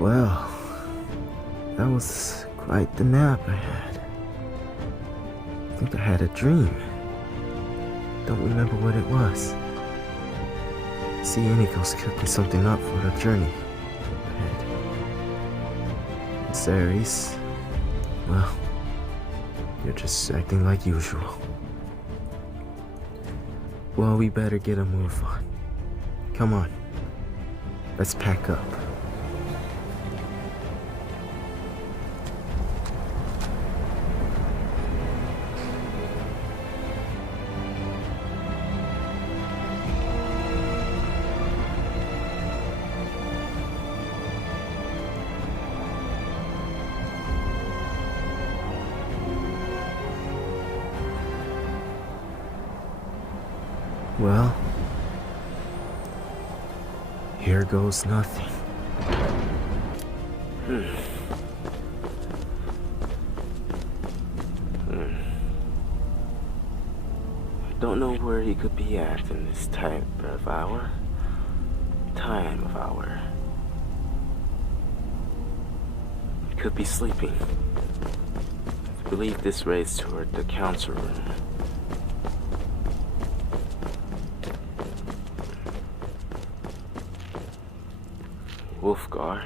Well, that was quite the nap I had. I think I had a dream. Don't remember what it was. See, Inigo's cooking something up for the journey ahead. And Saorise, well, you're just acting like usual. Well, we better get a move on. Come on, let's pack up. Well, here goes nothing. I don't know where he could be at in this time of hour. He could be sleeping. I believe this race toward the council room. Hrothgar.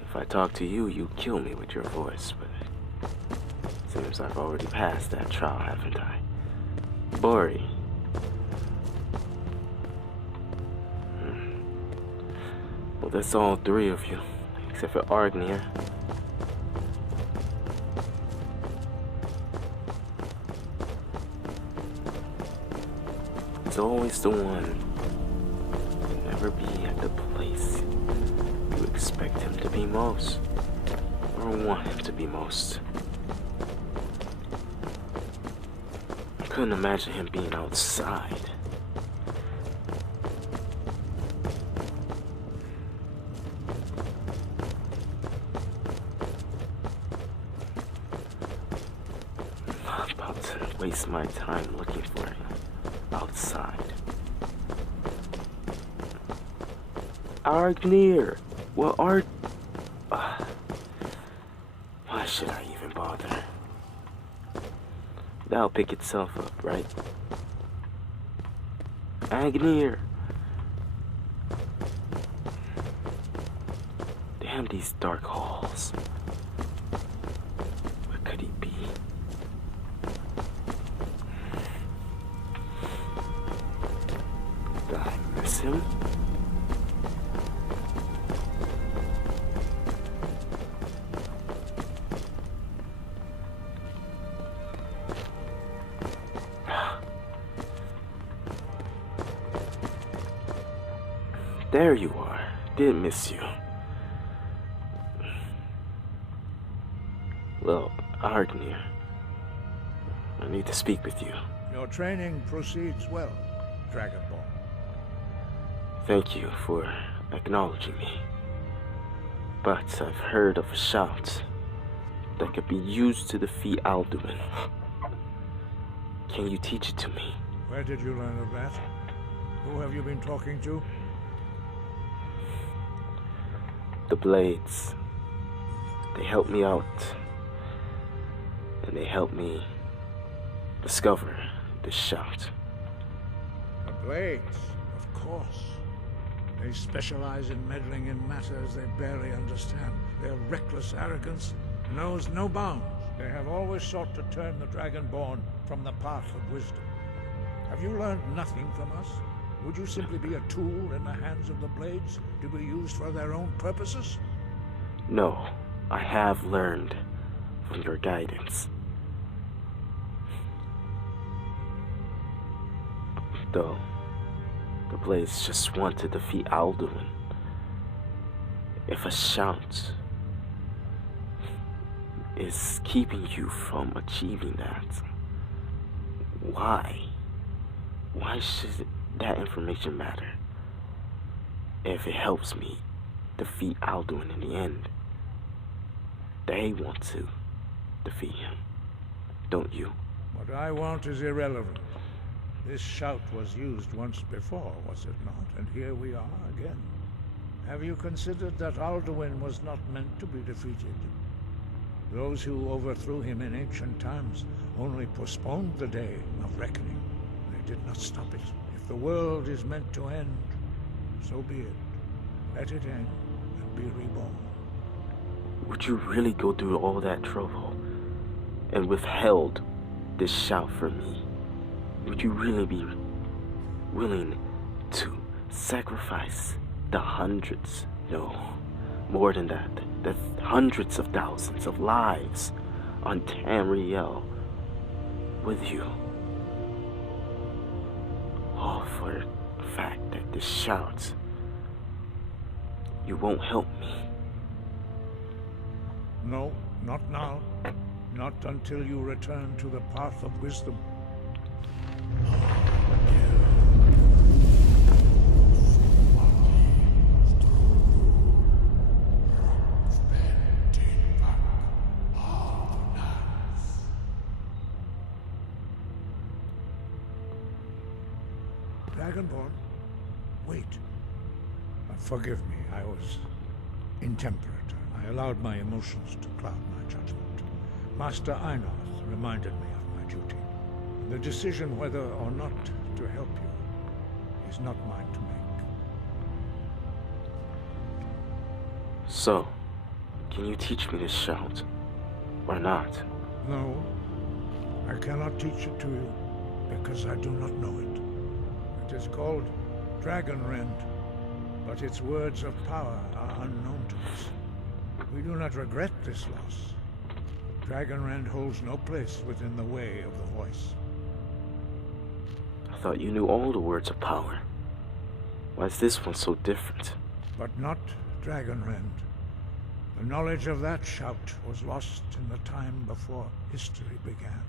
If I talk to you, you kill me with your voice, but it seems I've already passed that trial, haven't I? Bori. Well, that's all three of you, except for Argneir. It's always the one. Never be at the place you expect him to be most, or want him to be most. I couldn't imagine him being outside. I'm not about to waste my time looking for him outside. Argneir! Well, why should I even bother? That'll pick itself up, right? Argneir! Damn these dark halls. Where could he be? Did I miss him? There you are. Didn't miss you. Well, Argneir, I need to speak with you. Your training proceeds well, Dragonborn. Thank you for acknowledging me. But I've heard of a shout that could be used to defeat Alduin. Can you teach it to me? Where did you learn of that? Who have you been talking to? The Blades. They helped me out. And they helped me discover this shout. The Blades, of course. They specialize in meddling in matters they barely understand. Their reckless arrogance knows no bounds. They have always sought to turn the Dragonborn from the path of wisdom. Have you learned nothing from us? Would you simply be a tool in the hands of the Blades to be used for their own purposes? No, I have learned from your guidance. Though, the Blades just want to defeat Alduin. If a shout is keeping you from achieving that, why? Why should that information matter? If it helps me defeat Alduin in the end. They want to defeat him, don't you? What I want is irrelevant. This shout was used once before, was it not? And here we are again. Have you considered that Alduin was not meant to be defeated? Those who overthrew him in ancient times only postponed the day of reckoning. They did not stop it. If the world is meant to end, so be it. Let it end and be reborn. Would you really go through all that trouble and withheld this shout from me? Would you really be willing to sacrifice the hundreds, no, more than that, the hundreds of thousands of lives on Tamriel with you? All for the fact that this shout, you won't help me. No, not now. Not until you return to the path of wisdom. Dragonborn, wait. Forgive me, I was intemperate. I allowed my emotions to cloud my judgment. Master Einarth reminded me of my duty. The decision whether or not to help you is not mine to make. So, can you teach me this shout, or not? No, I cannot teach it to you, because I do not know it. It is called Dragonrend, but its words of power are unknown to us. We do not regret this loss. Dragonrend holds no place within the way of the voice. I thought you knew all the words of power. Why is this one so different? But not Dragonrend. The knowledge of that shout was lost in the time before history began.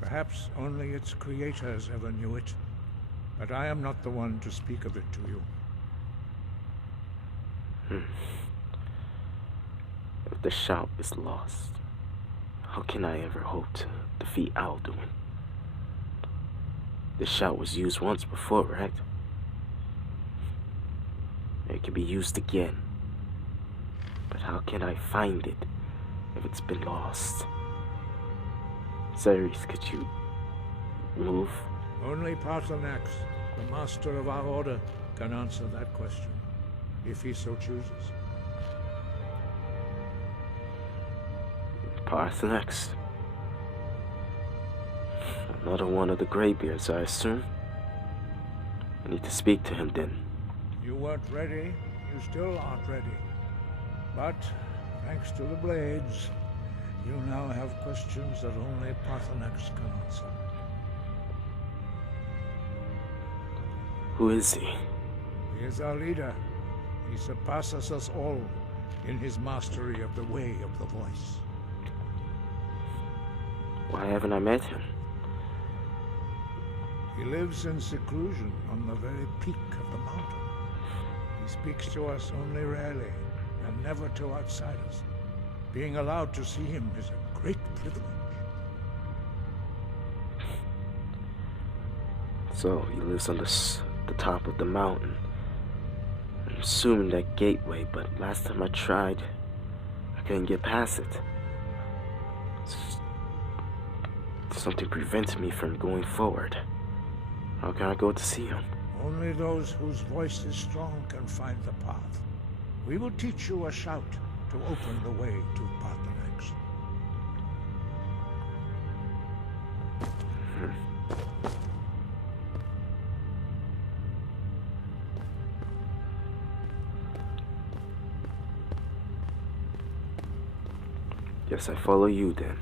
Perhaps only its creators ever knew it, but I am not the one to speak of it to you. If the shout is lost, how can I ever hope to defeat Alduin? This shout was used once before, right? It can be used again. But how can I find it if it's been lost? Saorise, could you move? Only Paarthurnax, the master of our order, can answer that question, if he so chooses. Paarthurnax. Another one of the Greybeards, I assume. I need to speak to him then. You weren't ready. You still aren't ready. But, thanks to the blades, you now have questions that only Paarthurnax can answer. Who is he? He is our leader. He surpasses us all in his mastery of the way of the voice. Why haven't I met him? He lives in seclusion on the very peak of the mountain. He speaks to us only rarely, and never to outsiders. Being allowed to see him is a great privilege. So, he lives on the top of the mountain. I'm assuming that gateway, but last time I tried, I couldn't get past it. Something prevented me from going forward. How can I go to see him? Only those whose voice is strong can find the path. We will teach you a shout to open the way to Paarthurnax. Guess I follow you then.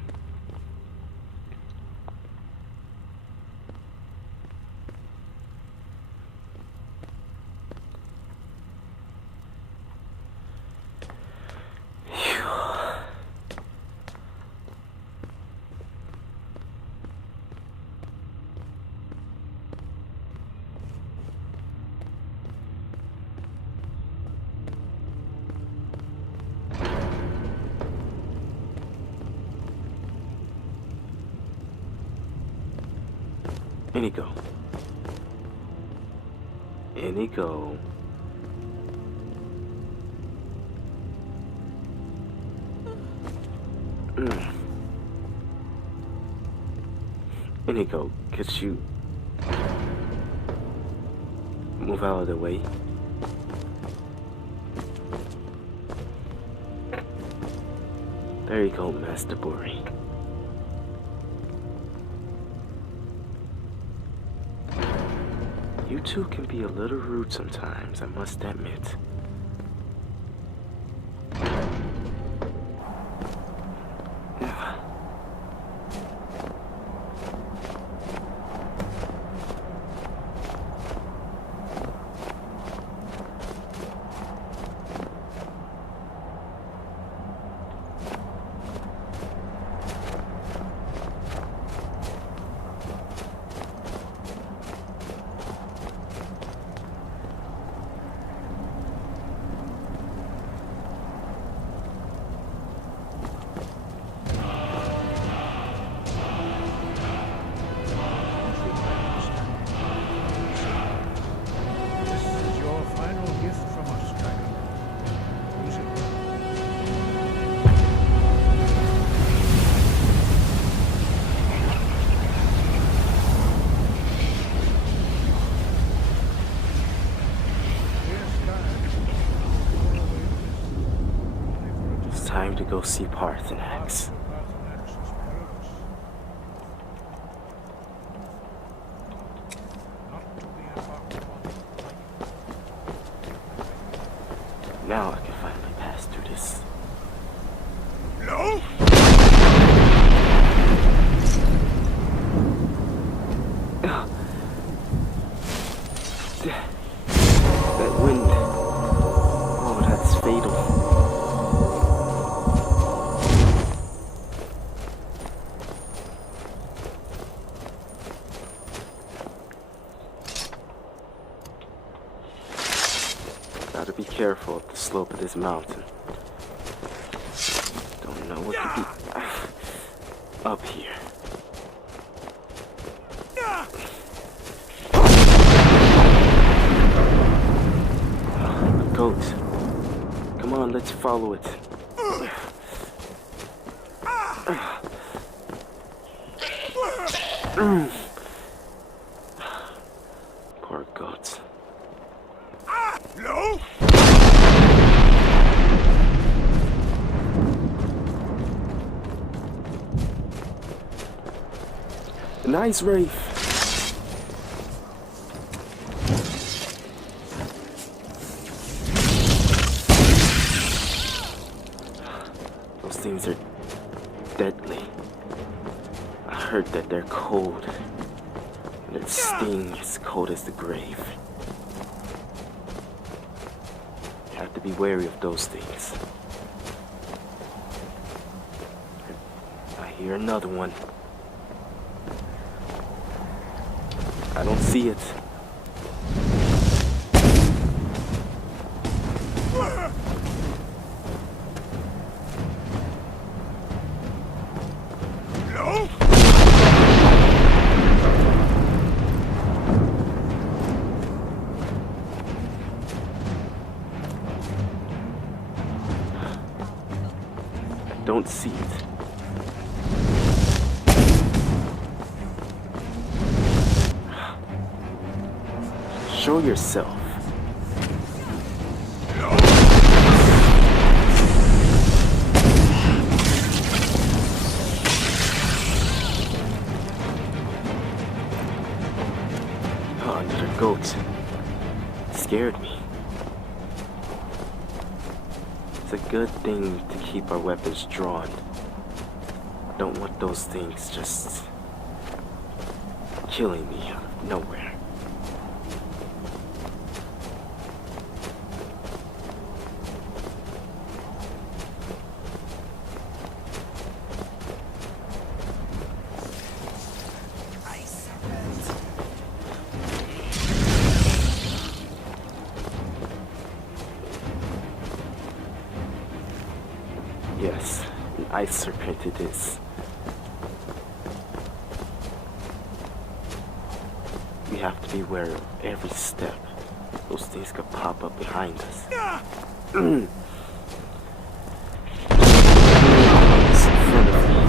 Inigo. Inigo. Inigo, could you move out of the way? There you go, Master Bori. You two can be a little rude sometimes, I must admit. Time to go see Parthenax. Now I can finally pass through this. No! That wind. Oh, that's fatal. Gotta be careful at the slope of this mountain. Don't know what could be up here. A goat. Come on, let's follow it. Poor goats. No! Nice Wraith. Those things are deadly. I heard that they're cold. And their sting is cold as the grave. You have to be wary of those things. I hear another one. I don't see it. No! I don't see it. Show yourself. Oh, another goat. Scared me. It's a good thing to keep our weapons drawn. I don't want those things just killing me out of nowhere. Yes, an ice serpent it is. have to be aware of every step. Those things could pop up behind us. It's in front of me.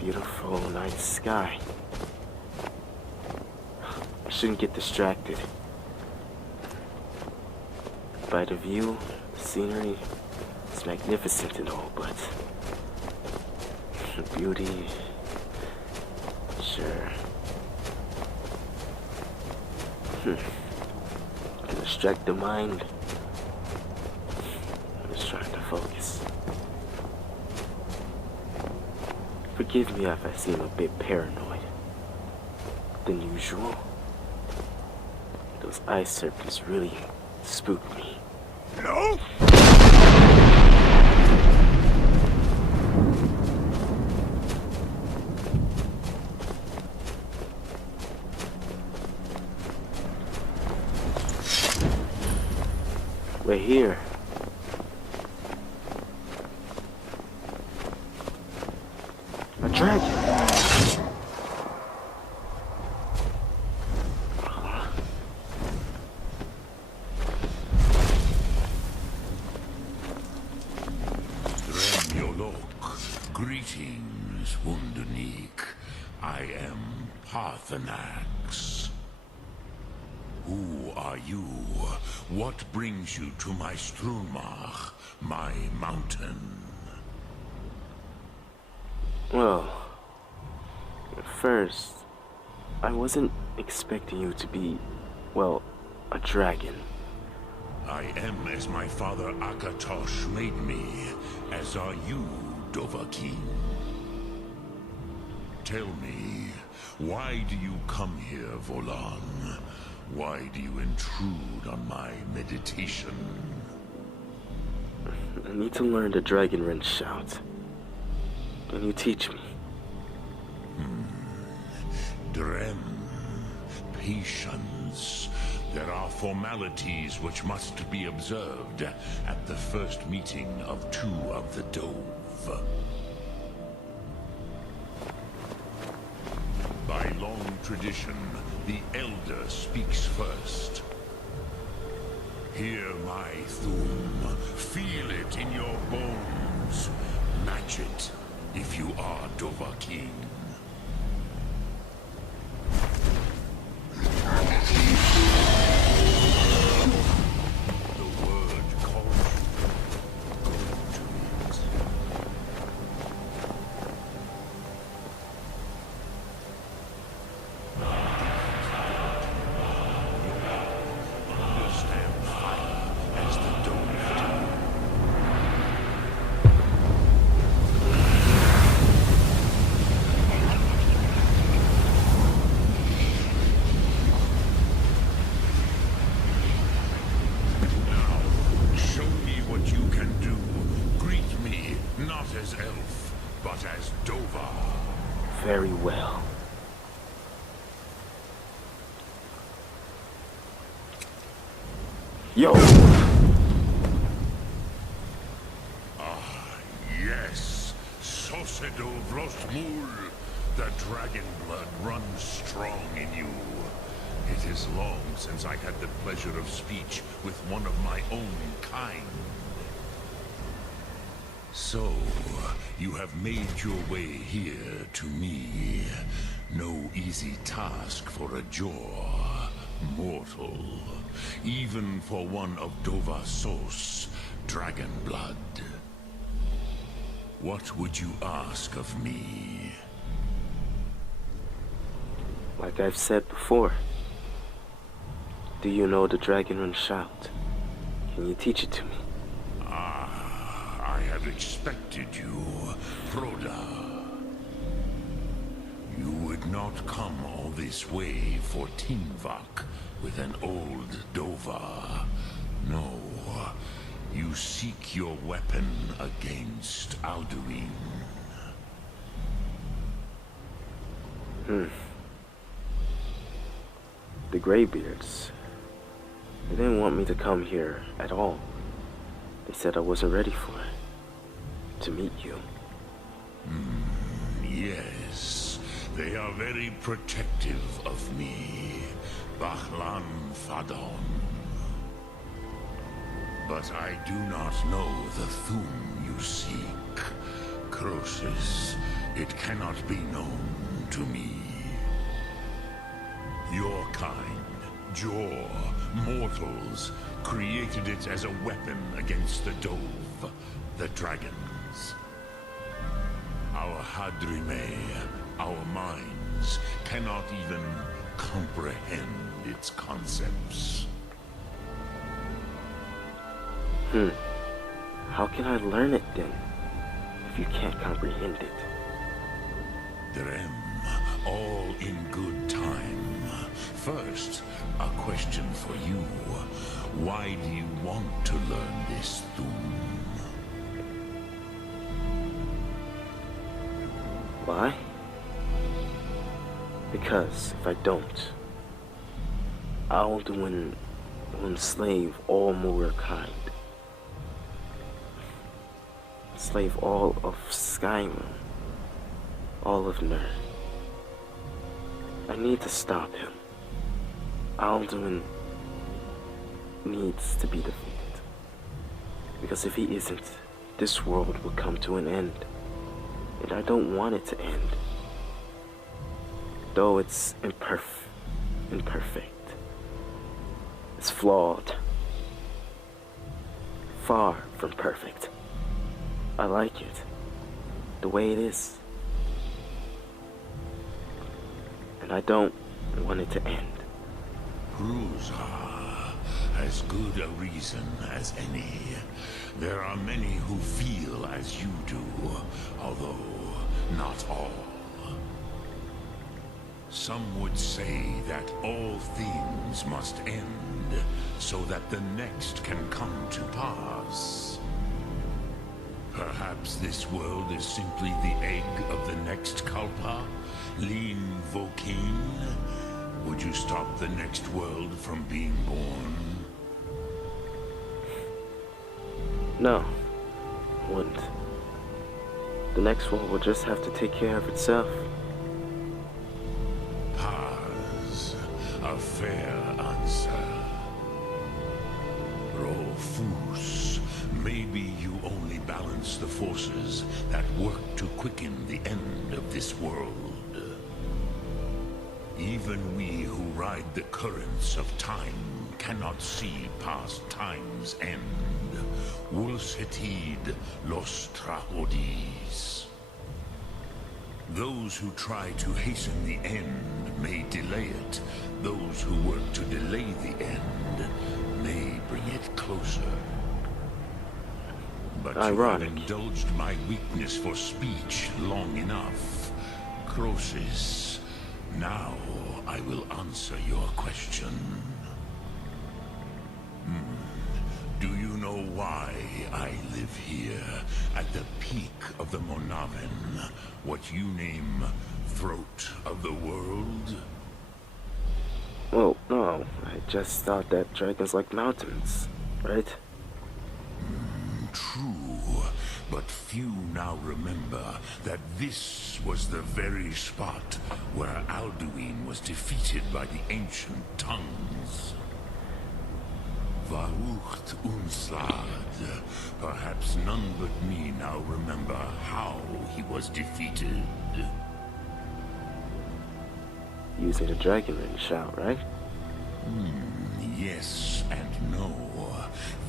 Beautiful night sky. I shouldn't get distracted by the view. The scenery is magnificent and all, but the beauty, sure, can distract the mind. I'm just trying to focus. Forgive me if I seem a bit paranoid than usual. Those ice serpents really spooked me. No? We're here. A dragon. Greetings, Wunderneek. I am Parthenax. Who are you? What brings you to my Strumach, my mountain? Well, at first, I wasn't expecting you to be, well, a dragon. I am as my father Akatosh made me, as are you, Dovahkiin. Tell me, why do you come here, Volan? Why do you intrude on my meditation? I need to learn the Dragon Wrench shout. Can you teach me? Drem. Patience. There are formalities which must be observed at the first meeting of two of the Dove. By long tradition, the Elder speaks first. Hear my Thum. Feel it in your bones. Match it if you are Dovahkiin. Very well. Yo! Yes, Sosedo Vrostmul. The dragon blood runs strong in you. It is long since I had the pleasure of speech with one of my own kind. So, you have made your way here to me. No easy task for a jaw, mortal. Even for one of Dovahsos, dragon blood. What would you ask of me? Like I've said before, do you know the Dragon Run shout? Can you teach it to me? I have expected you, Froda. You would not come all this way for Tinvak with an old Dova. No, you seek your weapon against Alduin. The Greybeards. They didn't want me to come here at all. They said I wasn't ready for it. To meet you. Yes, they are very protective of me, Bachlan Fadon. But I do not know the Thum you seek. Croesus, it cannot be known to me. Your kind, Jor, mortals, created it as a weapon against the Dove, the dragons. Our Hadrime, our minds, cannot even comprehend its concepts. How can I learn it then, if you can't comprehend it? Drem, all in good time. First, a question for you. Why do you want to learn this Thum? Why? Because if I don't, Alduin will enslave all Moorkind. Enslave all of Skyrim. All of Ner. I need to stop him. Alduin needs to be defeated. Because if he isn't, this world will come to an end. And I don't want it to end. Though it's imperfect. It's flawed. Far from perfect. I like it. The way it is. And I don't want it to end. Hrothgar, as good a reason as any. There are many who feel as you do, although not all. Some would say that all things must end, so that the next can come to pass. Perhaps this world is simply the egg of the next Kalpa, Lin Vokin. Would you stop the next world from being born? No, I wouldn't. The next one will just have to take care of itself. Paz, a fair answer. Rolfus, maybe you only balance the forces that work to quicken the end of this world. Even we who ride the currents of time cannot see past time's end. Wulsetid los trahodis. Those who try to hasten the end may delay it. Those who work to delay the end may bring it closer. But ironic. you have indulged my weakness for speech long enough. Croesus, now I will answer your question. Do you know why I live here, at the peak of the Monaven, what you name throat of the world? Well, no, I just thought that dragons like mountains, right? True, but few now remember that this was the very spot where Alduin was defeated by the ancient tongues. Varucht Unslad. Perhaps none but me now remember how he was defeated. Using the dragon ring shout, right? Yes and no.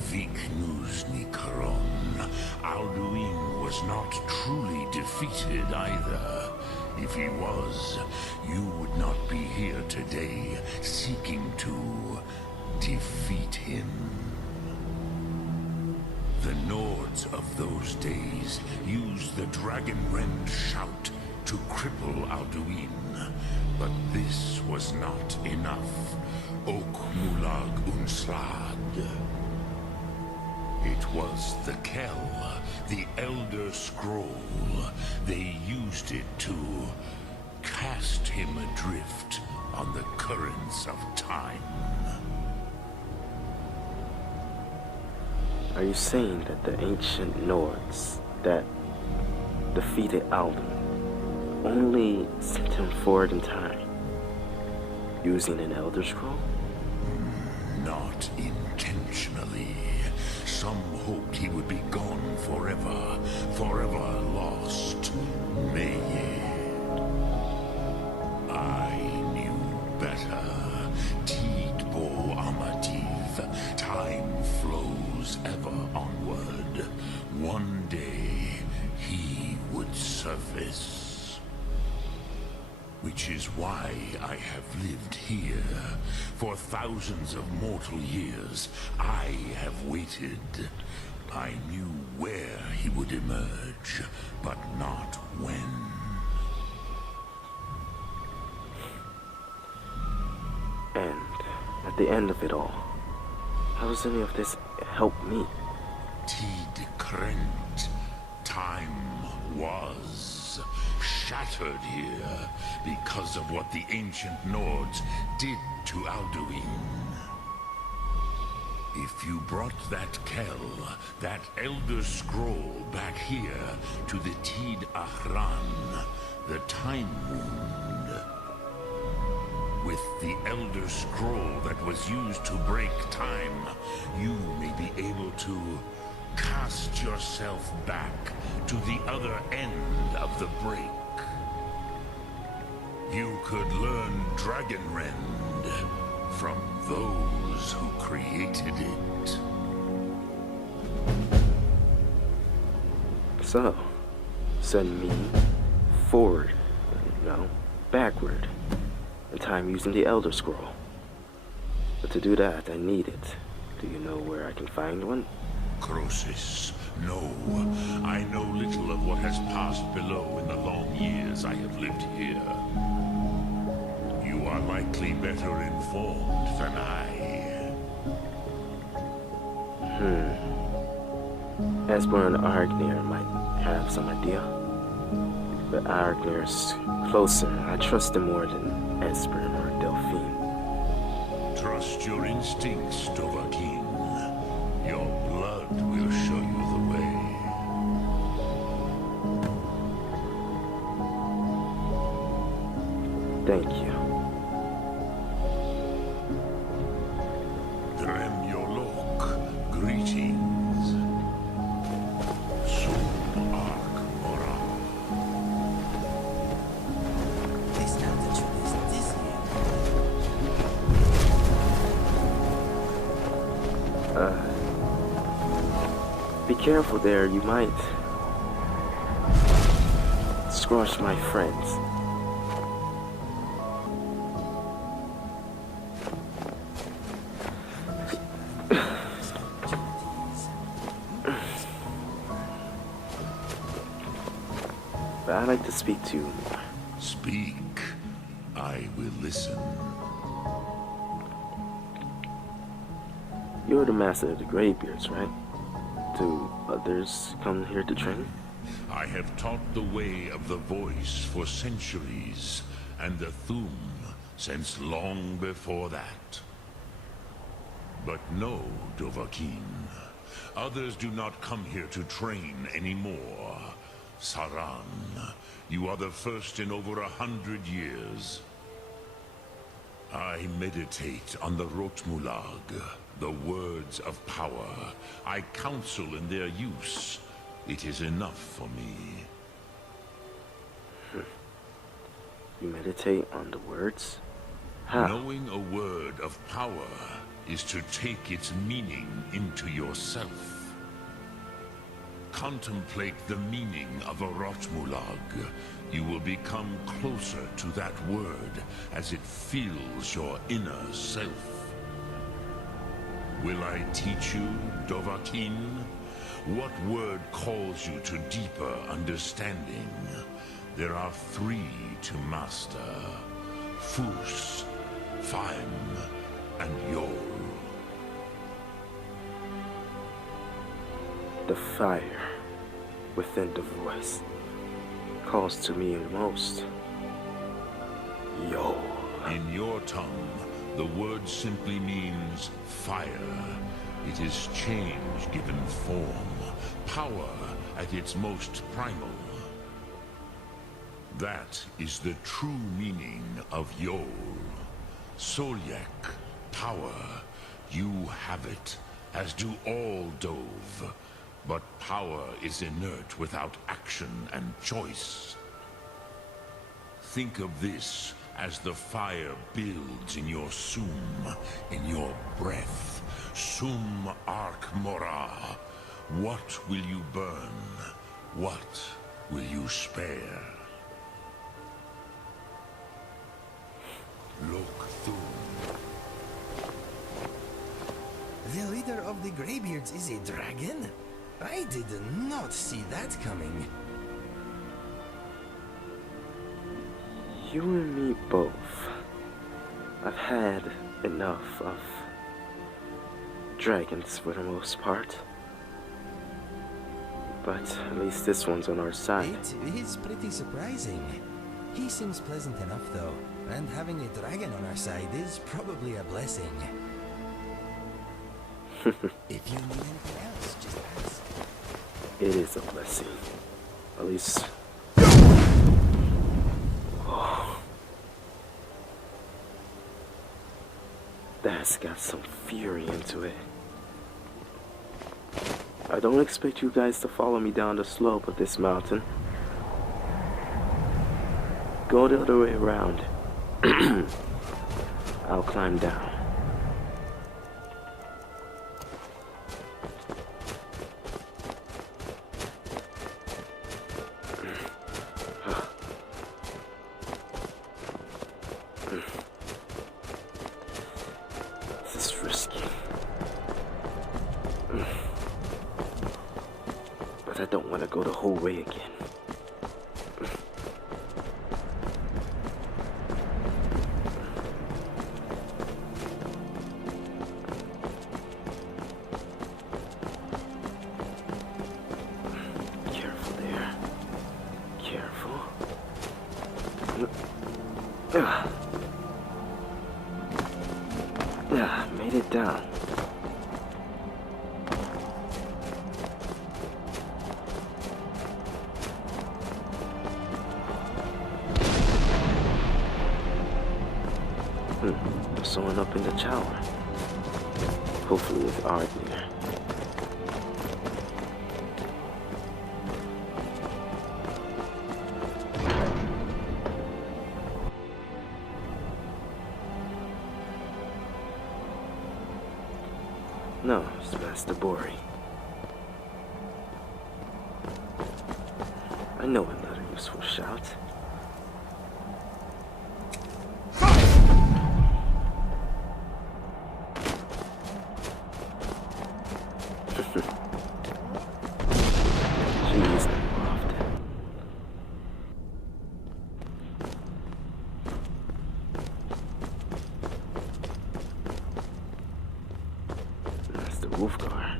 Vik Nuzny Karon. Alduin was not truly defeated either. If he was, you would not be here today seeking to defeat him. The Nords of those days used the dragon-rend shout to cripple Alduin, but this was not enough. Ok Mulag Unslad. It was the Kell, the Elder Scroll. They used it to cast him adrift on the currents of time. Are you saying that the ancient Nords that defeated Alduin only sent him forward in time using an Elder Scroll? Not intentionally. Some hoped he would be gone forever, forever lost. May I knew better. Tidbo Amativ, time flows ever onward. One day, he would surface. Which is why I have lived here. For thousands of mortal years, I have waited. I knew where he would emerge, but not when. And at the end of it all, how does any of this help me? Tid Krent, time was shattered here because of what the ancient Nords did to Alduin. If you brought that Kell, that Elder Scroll back here to the Tid Ahran, the Time Wound, with the Elder Scroll that was used to break time, you may be able to cast yourself back to the other end of the break. You could learn Dragonrend from those who created it. So, send me forward, backward, in time using the Elder Scroll. But to do that, I need it. Do you know where I can find one? Croesus, no. I know little of what has passed below in the long years I have lived here. You are likely better informed than I. Esper and Argneir might have some idea. But Argneir's closer. I trust him more than Esper or Delphine. Trust your instincts, Dovahkiin. Your blood will show you the way. Thank you. Drem Yolok, greetings. Sum Ark Mora. This now the truth is this Be careful there, you might squash my friends. But I'd like to speak to you more. Speak. I will listen. You're the master of the Greybeards, right? Do others come here to train? I have taught the way of the voice for centuries, and the Thum since long before that. But no, Dovahkiin. Others do not come here to train anymore. Saran, you are the first in over 100 years. I meditate on the Rotmulag, the words of power. I counsel in their use. It is enough for me. You meditate on the words? How? Knowing a word of power is to take its meaning into yourself. Contemplate the meaning of a Rotmulag. You will become closer to that word as it fills your inner self. Will I teach you, Dovahkiin? What word calls you to deeper understanding? There are 3 to master. Fus, Faim, and Yol. The fire within the voice calls to me the most. Yo. In your tongue, the word simply means fire. It is change given form, power at its most primal. That is the true meaning of Yol. Solyek, power. You have it, as do all Dove. But power is inert without action and choice. Think of this as the fire builds in your sum, in your breath. Sum arc mora. What will you burn? What will you spare? Look through. The leader of the Greybeards is a dragon? I did not see that coming. You and me both. I've had enough of dragons for the most part. But at least this one's on our side. It is pretty surprising. He seems pleasant enough though, and having a dragon on our side is probably a blessing. If you need anything else, just ask. It is a blessing. At least... Oh. That's got some fury into it. I don't expect you guys to follow me down the slope of this mountain. Go the other way around. I'll climb down. This is risky. But I don't want to go the whole way again. Careful there. Careful. Made it down. There's someone up in the tower. Hopefully it's Argneir. No, it's Master Bori. I know another useful shout. Jeez, I'm often. That's the Hrothgar.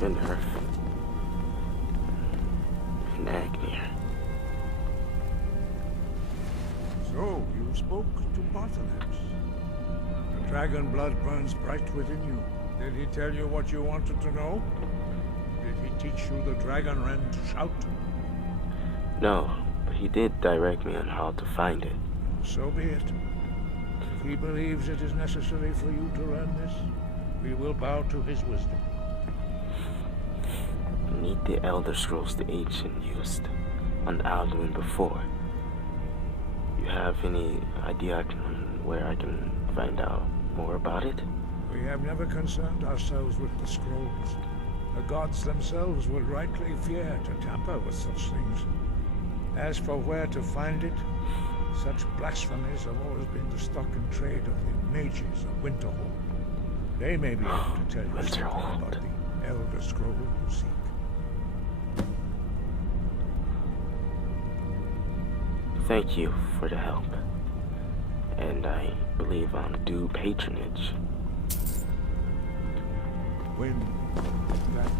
And Earth. And Argneir. So, you spoke to Bartholomew's. The dragon blood burns bright within you. Did he tell you what you wanted to know? Did he teach you the dragon wren to shout? No, but he did direct me on how to find it. So be it. If he believes it is necessary for you to learn this, we will bow to his wisdom. Need the Elder Scrolls the Ancient used on Alduin before. You have any idea where I can find out more about it? We have never concerned ourselves with the scrolls. The gods themselves would rightly fear to tamper with such things. As for where to find it, such blasphemies have always been the stock and trade of the mages of Winterhold. They may be able to tell you something about the Elder Scroll you seek. Thank you for the help. And I believe I'm due patronage. When that...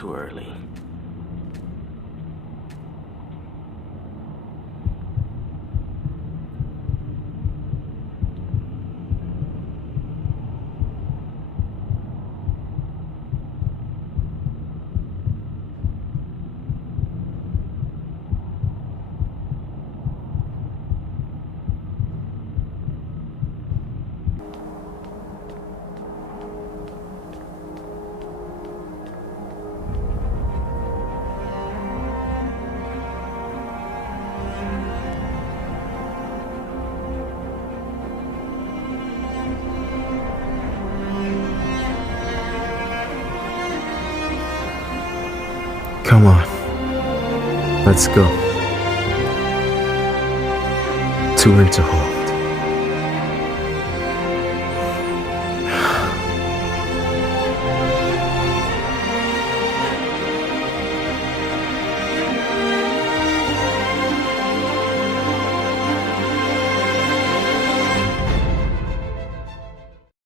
too early. Come on. Let's go. To Winterhall.